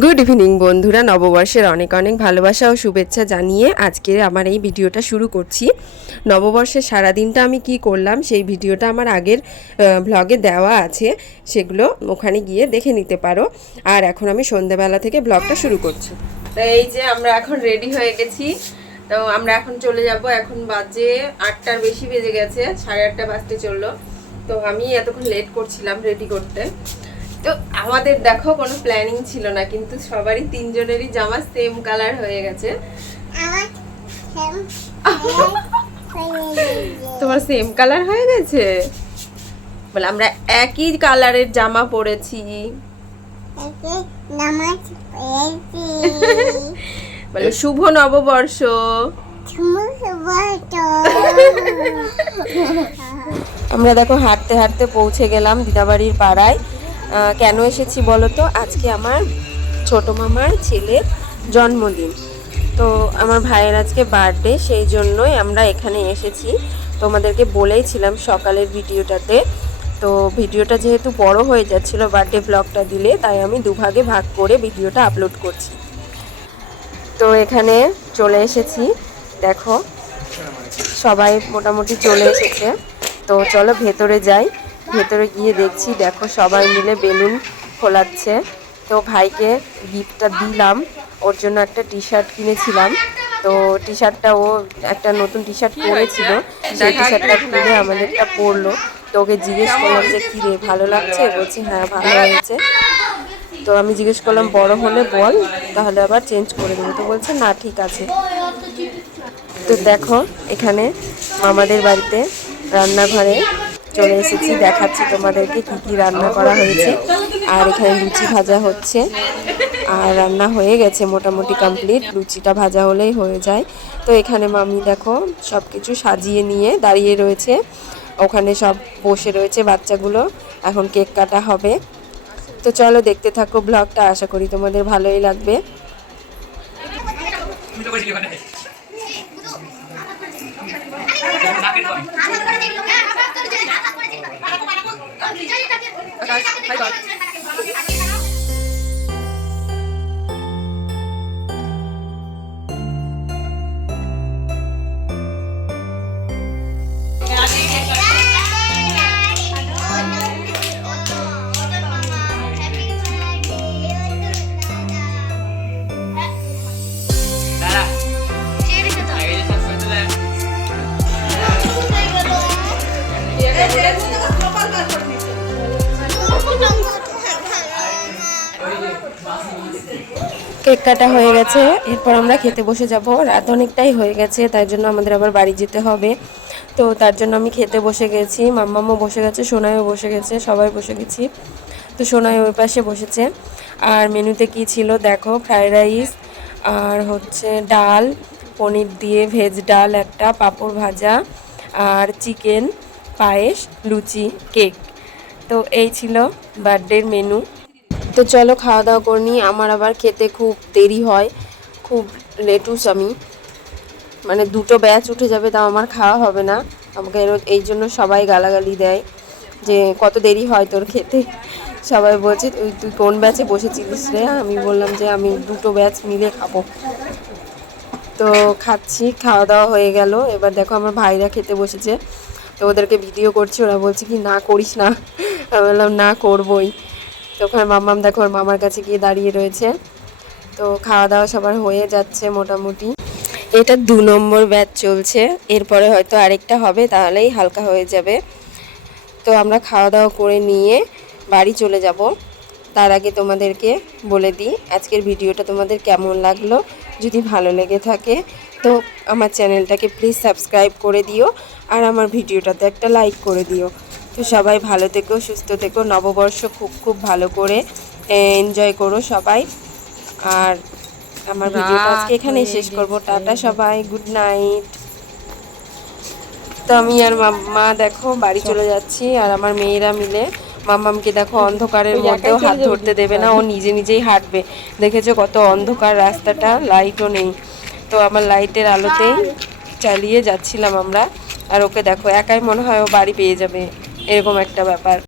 Good evening বন্ধুরা, নববর্ষের অনেক অনেক ভালোবাসা ও শুভেচ্ছা জানিয়ে আজকে আমার এই ভিডিওটা শুরু করছি। নববর্ষের সারাদিনটা আমি কি করলাম সেই ভিডিওটা আমার আগের ব্লগে দেওয়া আছে, সেগুলো ওখানে গিয়ে দেখে নিতে পারো। আর এখন আমি সন্ধ্যাবেলা থেকে ব্লগটা শুরু করছি। তো এই যে আমরা এখন রেডি হয়ে গেছি, তো আমরা এখন চলে যাব। এখন বাজে 8টার বেশি বেজে গেছে, 8:30 বাজতে চললো। তো আমি এতক্ষণ লেট করছিলাম রেডি করতে। তো আমাদের দেখো কোনো প্ল্যানিং ছিল না, কিন্তু সবারই তিনজনেরই জামা সেম কালার হয়ে গেছে। তোমার সেম কালার হয়ে গেছে বলে আমরা একই কালারের জামা পরেছি। বলে শুভ নববর্ষ। আমরা দেখো হাঁটতে হাঁটতে পৌঁছে গেলাম দিদাবাড়ির পাড়ায়। কেন এসেছি বলো তো, আজকে আমার ছোট মামার ছেলের জন্মদিন। তো আমার ভাইয়ের আজকে বার্থডে, সেই জন্যই আমরা এখানে এসেছি। তোমাদেরকে বলেইছিলাম সকালের ভিডিওটাতে। তো ভিডিওটা যেহেতু বড় হয়ে যাচ্ছিলো বার্থডে ব্লগটা দিলে, তাই আমি দুভাগে ভাগ করে ভিডিওটা আপলোড করছি। তো এখানে চলে এসেছি, দেখো সবাই মোটামুটি চলে এসেছে। তো চলো ভেতরে যাই। ভেতরে গিয়ে দেখছি দেখো সবাই মিলে বেলুন ফোলাচ্ছে। তো ভাইকে গিফটটা দিলাম, ওর জন্য একটা টি শার্ট কিনেছিলাম। তো টি শার্টটা ও একটা নতুন টি শার্ট পরেছিল, সেই টি শার্টটা কিনে আমাদেরটা পরলো। তো ওকে জিজ্ঞেস করলাম যে কী রে, ভালো লাগছে? বলছে হ্যাঁ ভালো হয়েছে। তো আমি জিজ্ঞেস করলাম বড় হলে বল, তাহলে আবার চেঞ্জ করে দেবো। তো বলছে না ঠিক আছে। তো দেখো এখানে মামাদের বাড়িতে রান্নাঘরে চলে এসেছি, দেখাচ্ছি তোমাদেরকে কি কি রান্না করা হয়েছে। আর এখানে লুচি ভাজা হচ্ছে, আর রান্না হয়ে গেছে মোটামুটি কমপ্লিট, লুচিটা ভাজা হলেই হয়ে যায়। তো এখানে মামি দেখো সব কিছু সাজিয়ে নিয়ে দাঁড়িয়ে রয়েছে, ওখানে সব বসে রয়েছে বাচ্চাগুলো, এখন কেক কাটা হবে। তো চলো দেখতে থাকো ব্লগটা, আশা করি তোমাদের ভালোই লাগবে। কেক কাটা হয়ে গেছে, এরপর আমরা খেতে বসে যাব। রাত অনেকটাই হয়ে গেছে, তাই জন্য আমাদের আবার বাড়ি যেতে হবে। তো তার জন্য আমি খেতে বসে গেছি, মাম্মামও বসে গেছে, সোনাইও বসে গেছে, সবাই বসে গেছি। তো সোনাই ওই পাশে বসেছে। আর মেনুতে কি ছিল দেখো, ফ্রাইড রাইস, আর হচ্ছে ডাল, পনির দিয়ে ভেজ ডাল একটা, পাঁপড় ভাজা, আর চিকেন, পায়েস, লুচি, কেক। তো এই ছিল বার্থডের মেনু। তো চলো খাওয়া দাওয়া করে নিই। আমার আবার খেতে খুব দেরি হয়, খুব লেটুস আমি, মানে দুটো ব্যাচ উঠে যাবে তাও আমার খাওয়া হবে না। আমাকে এই জন্য সবাই গালাগালি দেয় যে কত দেরি হয় তোর খেতে। সবাই বলছে তুই কোন ব্যাচে বসেছিলিস রে? আমি বললাম যে আমি দুটো ব্যাচ মিলে খাবো। তো খাচ্ছি, খাওয়া দাওয়া হয়ে গেল। এবার দেখো আমার ভাইরা খেতে বসেছে, তো ওদেরকে ভিডিও করছি, ওরা বলছে কি না করিস না। আমি বললাম না করবই। তো ওখানে মাম্মাম দেখো ওর মামার কাছে গিয়ে দাঁড়িয়ে রয়েছে। তো খাওয়া দাওয়া সবার হয়ে যাচ্ছে মোটামুটি। এটা 2 নম্বর ব্যাচ চলছে, এরপরে হয়তো আরেকটা হবে, তাহলেই হালকা হয়ে যাবে। তো আমরা খাওয়া দাওয়া করে নিয়ে বাড়ি চলে যাব। তার আগে তোমাদেরকে বলে দিই আজকের ভিডিওটা তোমাদের কেমন লাগলো। যদি ভালো লেগে থাকে তো আমার চ্যানেলটাকে প্লিজ সাবস্ক্রাইব করে দিও, আর আমার ভিডিওটাতে একটা লাইক করে দিও। তো সবাই ভালো থেকো, সুস্থ থেকো, নববর্ষ খুব খুব ভালো করে এনজয় করো সবাই। আর আমার ভিডিওটা আজকে এখানেই শেষ করব। টাটা সবাই, গুড নাইট। তো আমি আর মাম্মা দেখো বাড়ি চলে যাচ্ছি, আর আমার মেয়েরা মিলে মাম্মামকে দেখো অন্ধকারের মধ্যেও হাত ধরতে দেবে না, ও নিজে নিজেই হাঁটবে। দেখেছো কত অন্ধকার রাস্তাটা, লাইটও নেই। তো আমার লাইটের আলোতেই চালিয়ে যাচ্ছিলাম আমরা। আর ওকে দেখো একাই মনে হয় ও বাড়ি পেয়ে যাবে, এরকম একটা ব্যাপার।